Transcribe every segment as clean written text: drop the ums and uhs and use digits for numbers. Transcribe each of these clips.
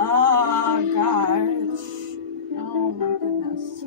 Oh, gosh. Oh, my goodness.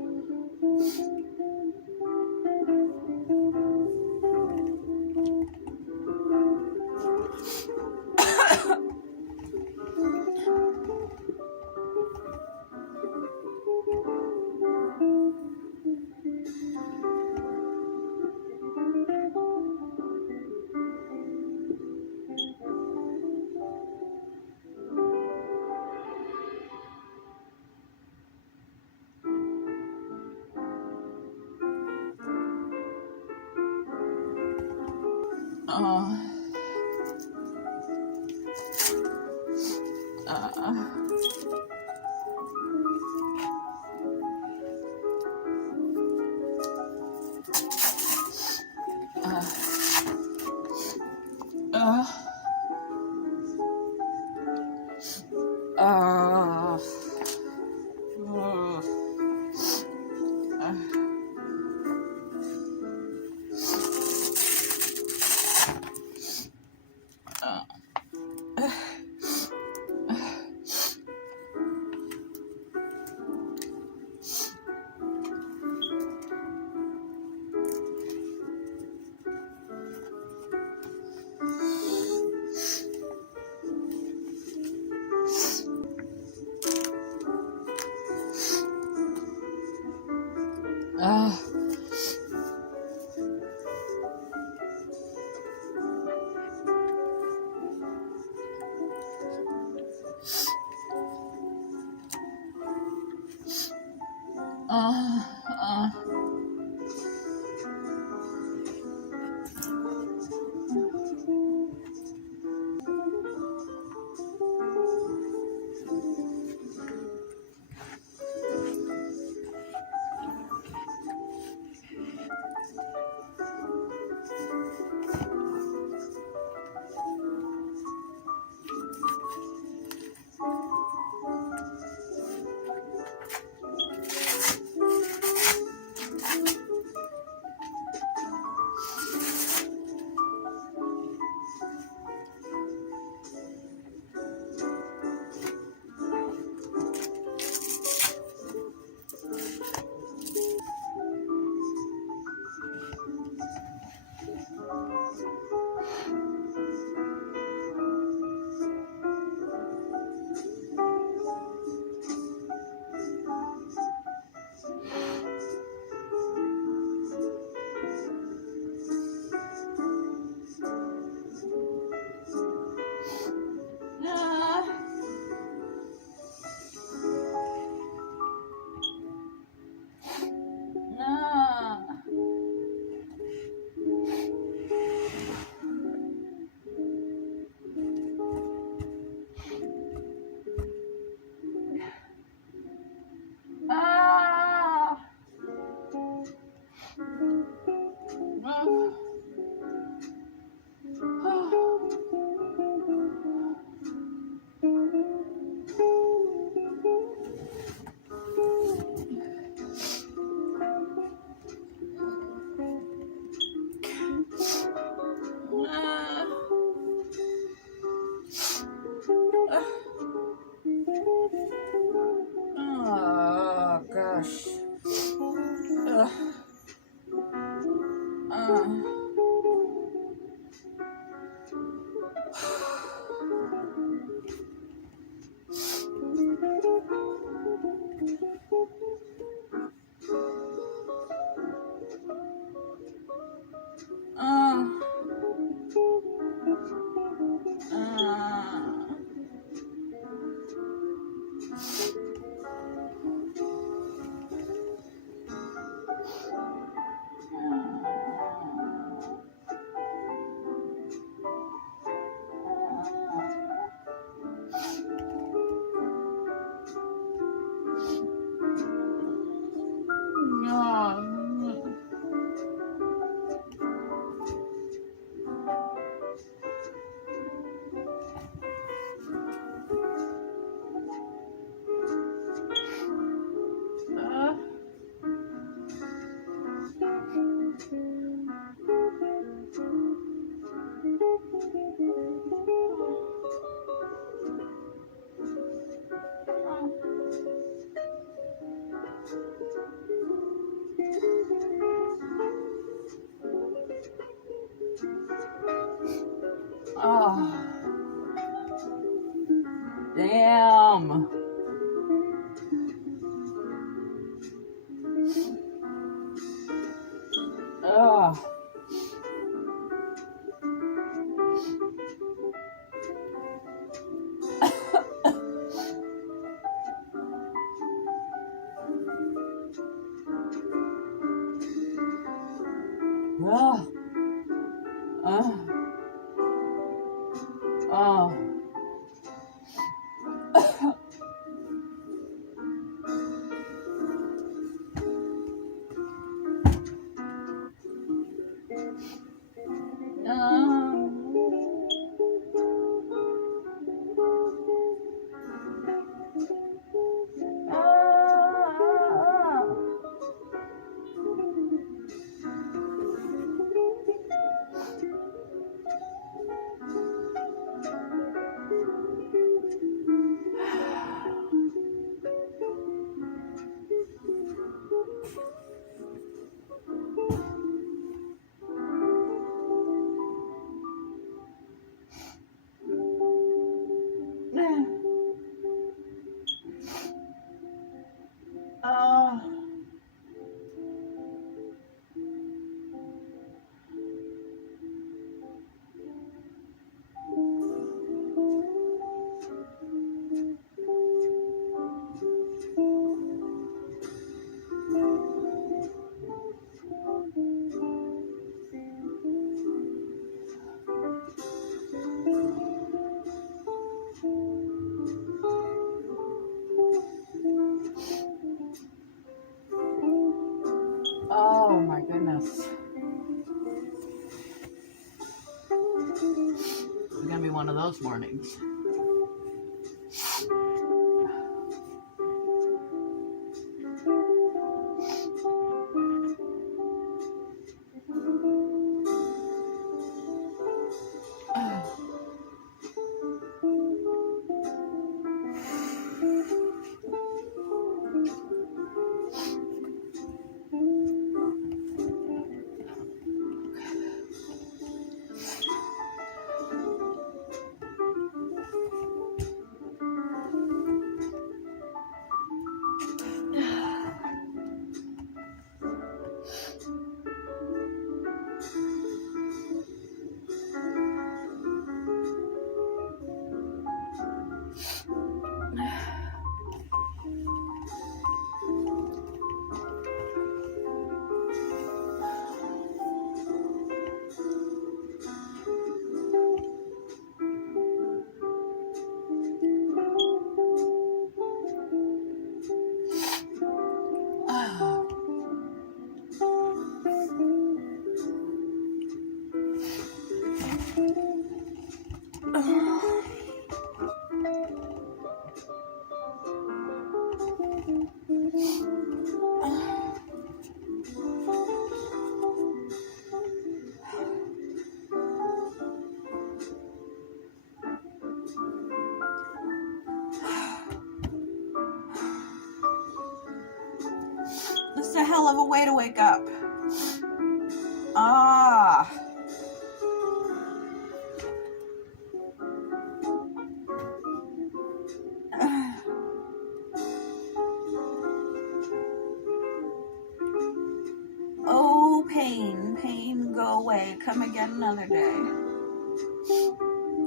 Oh. Damn. Oh. Oh. Oh. Oh my goodness. It's gonna be one of those mornings. This is a hell of a way to wake up. Ah. Oh, pain, pain, go away. Come again another day.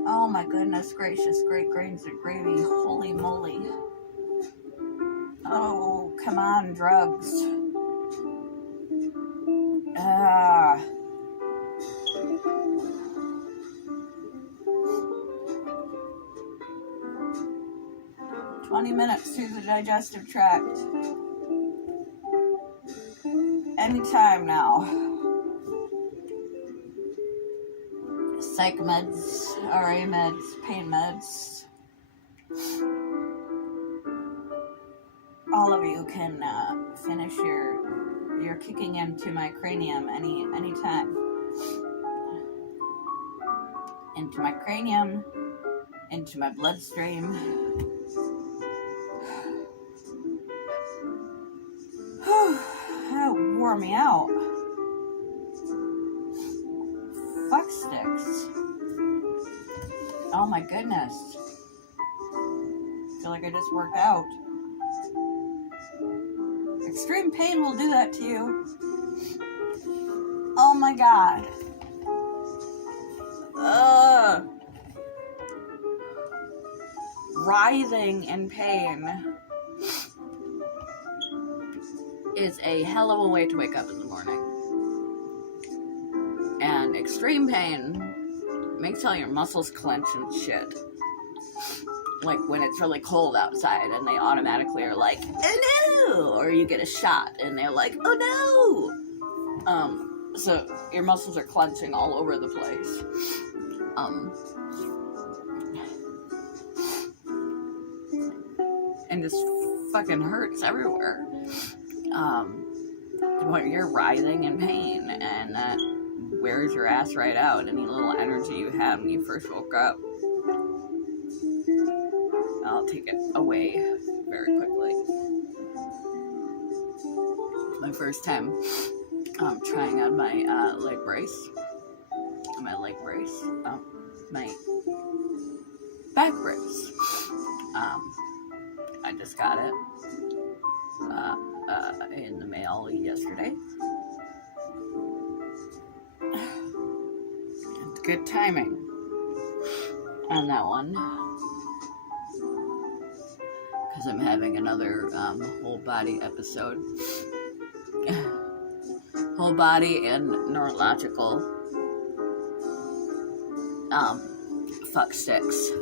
Oh my goodness gracious, great grains of gravy. Holy moly. Oh, come on, drugs. Ah. 20 minutes through the digestive tract. Anytime now. Psych meds, RA meds, pain meds. All of you can finish your kicking into my cranium anytime. Into my cranium, into my bloodstream. That wore me out. Fuck sticks. Oh my goodness. I feel like I just worked out. Extreme pain will do that to you. Oh my god. Writhing in pain is a hell of a way to wake up in the morning. And extreme pain makes all your muscles clench and shit. Like when it's really cold outside and they automatically are like, oh no! Or you get a shot and they're like, oh no! So your muscles are clenching all over the place. And just fucking hurts everywhere. When you're writhing in pain, and that wears your ass right out. Any little energy you had when you first woke up, I'll take it away very quickly. My first time trying on my leg brace, my back brace. I just got it in the mail yesterday. It's good timing on that one, because I'm having another whole body episode. Whole body and neurological fuck sticks.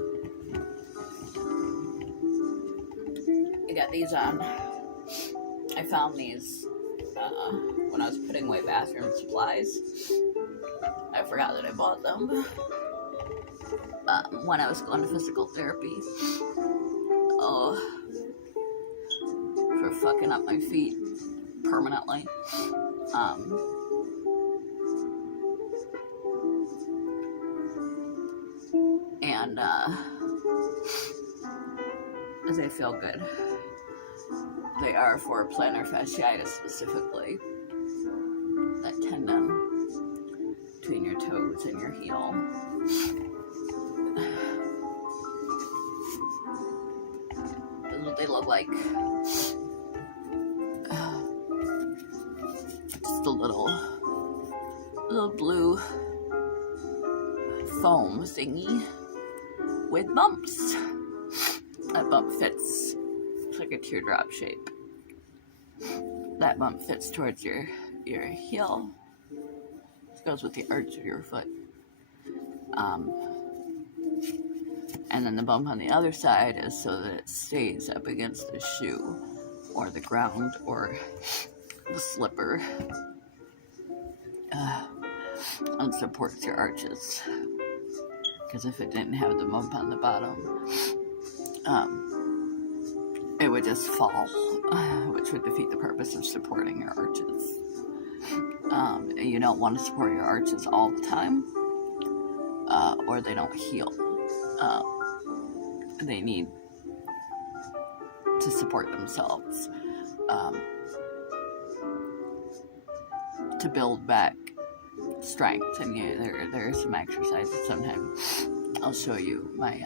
I got these on. I found these when I was putting away bathroom supplies. I forgot that I bought them when I was going to physical therapy. Oh, for fucking up my feet permanently. And they feel good. They are for plantar fasciitis specifically. That tendon between your toes and your heel. This is what they look like. Just a little blue foam thingy with bumps. That bump fits. It's like a teardrop shape. That bump fits towards your heel. It goes with the arch of your foot. And then the bump on the other side is so that it stays up against the shoe or the ground or the slipper and supports your arches. Because if it didn't have the bump on the bottom, it would just fall, which would defeat the purpose of supporting your arches. You don't want to support your arches all the time, or they don't heal. They need to support themselves to build back strength. And there are some exercises. Sometimes I'll show you my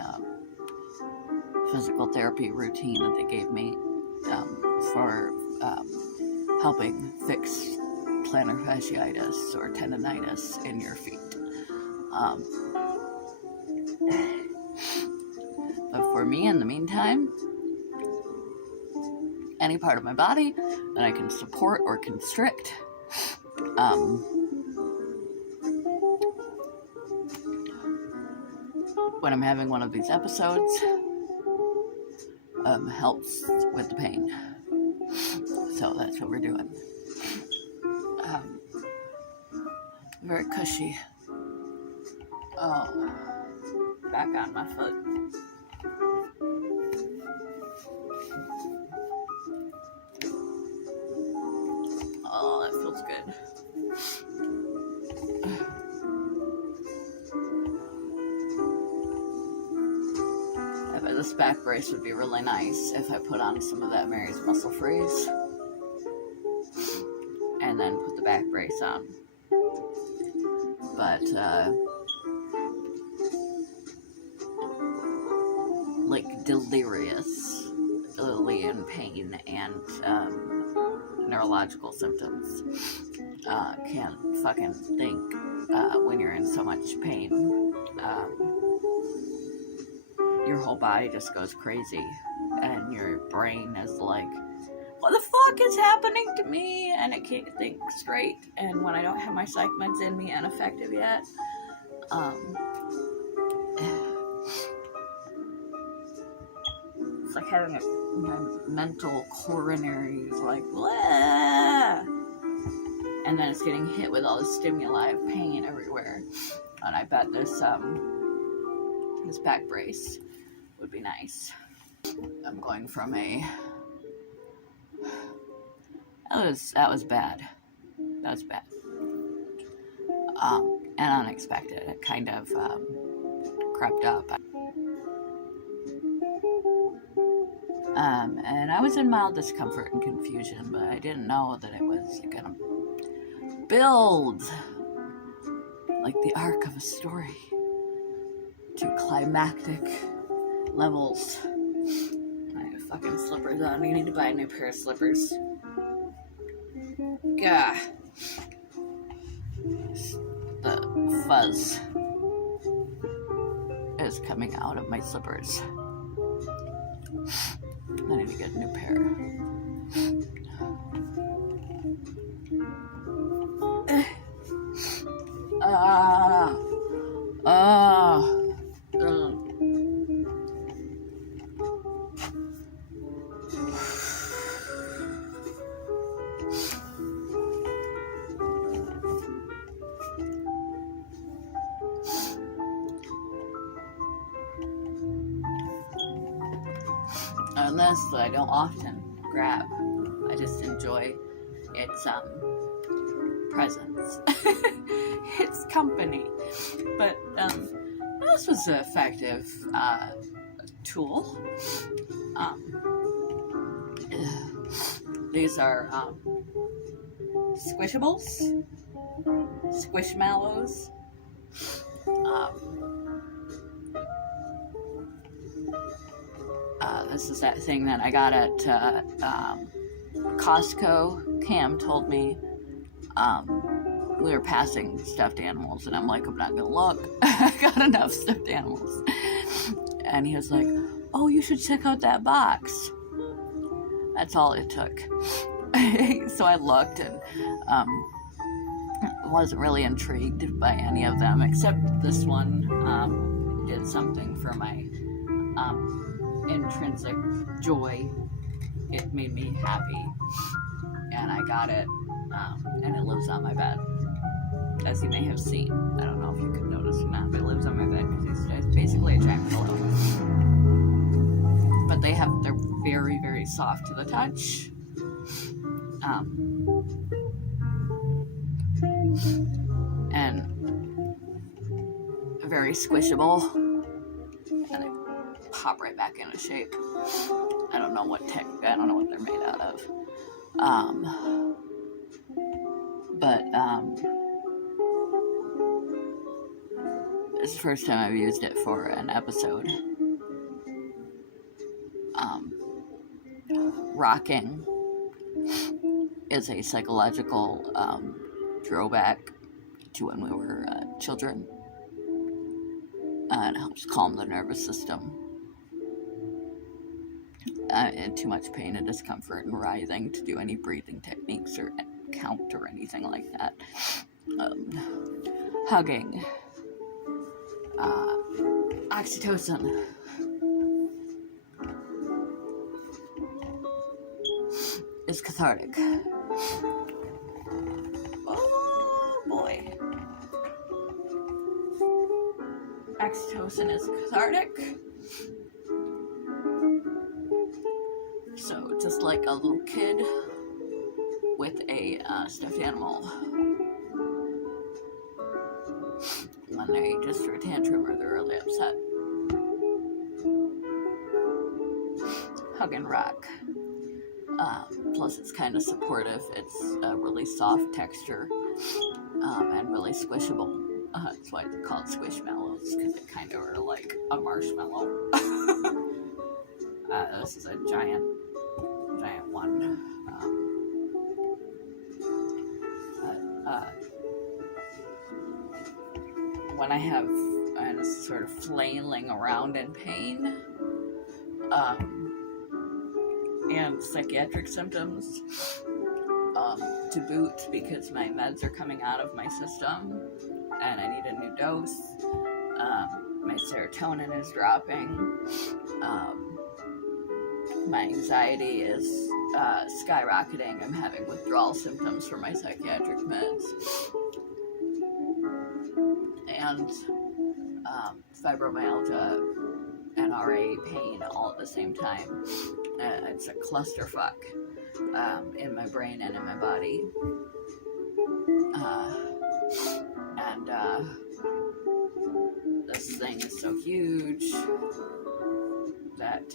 physical therapy routine that they gave me for helping fix plantar fasciitis or tendonitis in your feet. But for me, in the meantime, any part of my body that I can support or constrict, when I'm having one of these episodes, helps with the pain. So that's what we're doing. Very cushy. Oh, back on my foot. Oh, that feels good. This back brace would be really nice if I put on some of that Mary's Muscle Freeze and then put the back brace on. But deliriously in pain and neurological symptoms. Can't fucking think when you're in so much pain. Your whole body just goes crazy, and your brain is like, what the fuck is happening to me? And it can't think straight. And when I don't have my psych meds in me and effective yet, it's like having a mental coronary, like, blah! And then it's getting hit with all the stimuli of pain everywhere. And I bet this back brace would be nice. I'm going from that was bad. That was bad. And unexpected. It kind of crept up. And I was in mild discomfort and confusion, but I didn't know that it was gonna build like the arc of a story to climactic levels. I have fucking slippers on. You need to buy a new pair of slippers. Gah. The fuzz is coming out of my slippers. I need to get a new pair. And this that I don't often grab. I just enjoy its presence, its company. But this was an effective tool. These are squishables, squishmallows. This is that thing that I got at Costco. Cam told me we were passing stuffed animals, and I'm like, I'm not gonna look. I got enough stuffed animals. And he was like, oh, you should check out that box. That's all it took. So I looked and wasn't really intrigued by any of them, except this one did something for my intrinsic joy. It made me happy, and I got it, and it lives on my bed, as you may have seen. I don't know if you could notice or not, but it lives on my bed because it's basically a giant pillow. But they're very, very soft to the touch. And very squishable, and they pop right back into shape. I don't know what they're made out of. But this is the first time I've used it for an episode. Rocking is a psychological throwback to when we were children. It helps calm the nervous system. And too much pain and discomfort and writhing to do any breathing techniques or count or anything like that. Hugging. Oxytocin. Is cathartic. Oh boy. Oxytocin is cathartic. So just like a little kid with a stuffed animal, when they just throw a tantrum or they're really upset. Hug and rock. Plus it's kind of supportive. It's a really soft texture and really squishable. That's why they're called squishmallows, because they kind of are like a marshmallow. This is a giant one. When I have sort of flailing around in pain, and psychiatric symptoms to boot, because my meds are coming out of my system and I need a new dose. My serotonin is dropping. My anxiety is skyrocketing. I'm having withdrawal symptoms from my psychiatric meds. And fibromyalgia and RA pain all at the same time. It's a clusterfuck in my brain and in my body. This thing is so huge that it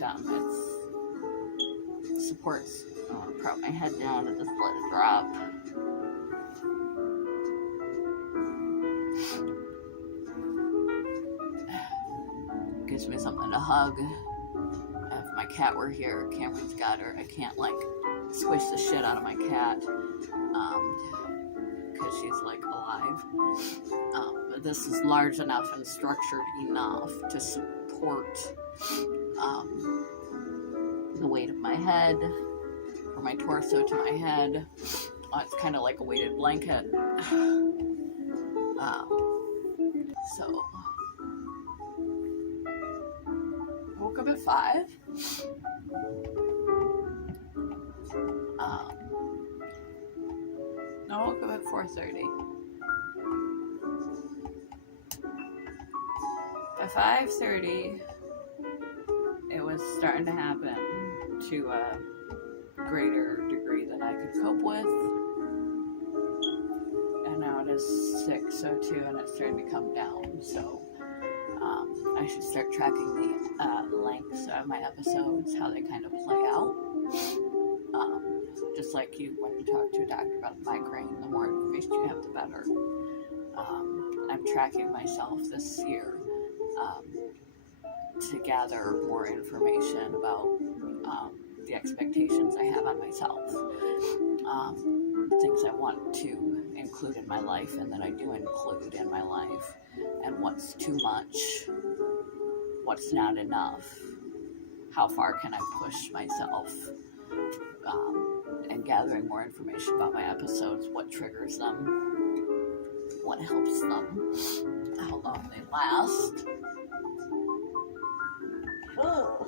supports, prop my head down and just let it drop. Gives me something to hug. If my cat were here, Cameron's got her. I can't like squish the shit out of my cat because she's like alive. But this is large enough and structured enough to support the weight of my head, or my torso to my head. It's kind of like a weighted blanket. So woke up at 5. I woke up at 4:30. By 5:30, it was starting to happen to a greater degree than I could cope with. And now it is 6:02 and it's starting to come down. So I should start tracking the lengths of my episodes, how they kind of play out. Just like when you talk to a doctor about a migraine, the more information you have, the better. I'm tracking myself this year to gather more information about the expectations I have on myself, things I want to include in my life and that I do include in my life, and what's too much, what's not enough, how far can I push myself, and gathering more information about my episodes, what triggers them, what helps them, how long they last. Oh.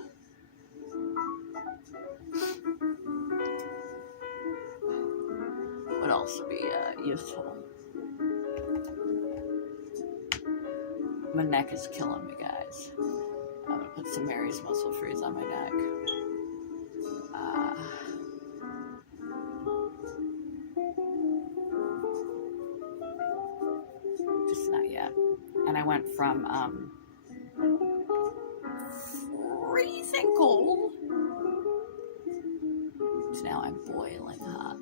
Would also be useful. My neck is killing me, guys. I'm gonna put some Mary's Muscle Freeze on my neck. Just not yet. And I went from freezing cold to now I'm boiling hot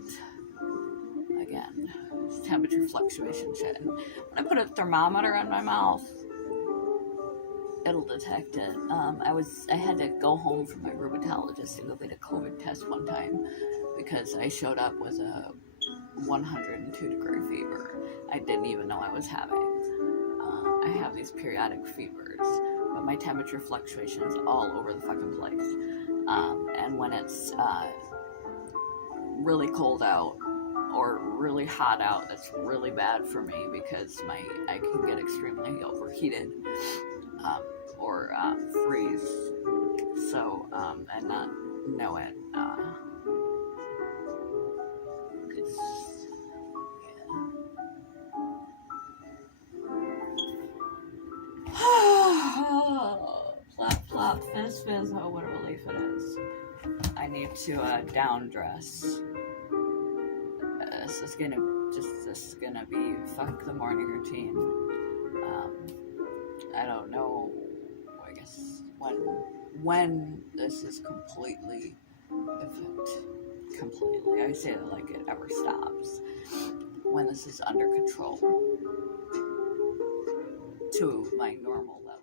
again. It's temperature fluctuation shit. And when I put a thermometer in my mouth, it'll detect it. I had to go home from my rheumatologist and go get a COVID test one time because I showed up with a 102-degree fever. I didn't even know I was having. I have these periodic fevers, but my temperature fluctuations all over the fucking place. And when it's really cold out or really hot out, that's really bad for me because I can get extremely overheated or freeze. So and not know it. Plop, plop, fizz, fizz. Oh, what a relief it is. I need to down dress. This is gonna be fuck the morning routine. I don't know. I guess when this is completely, I say it like it ever stops. When this is under control to my normal level.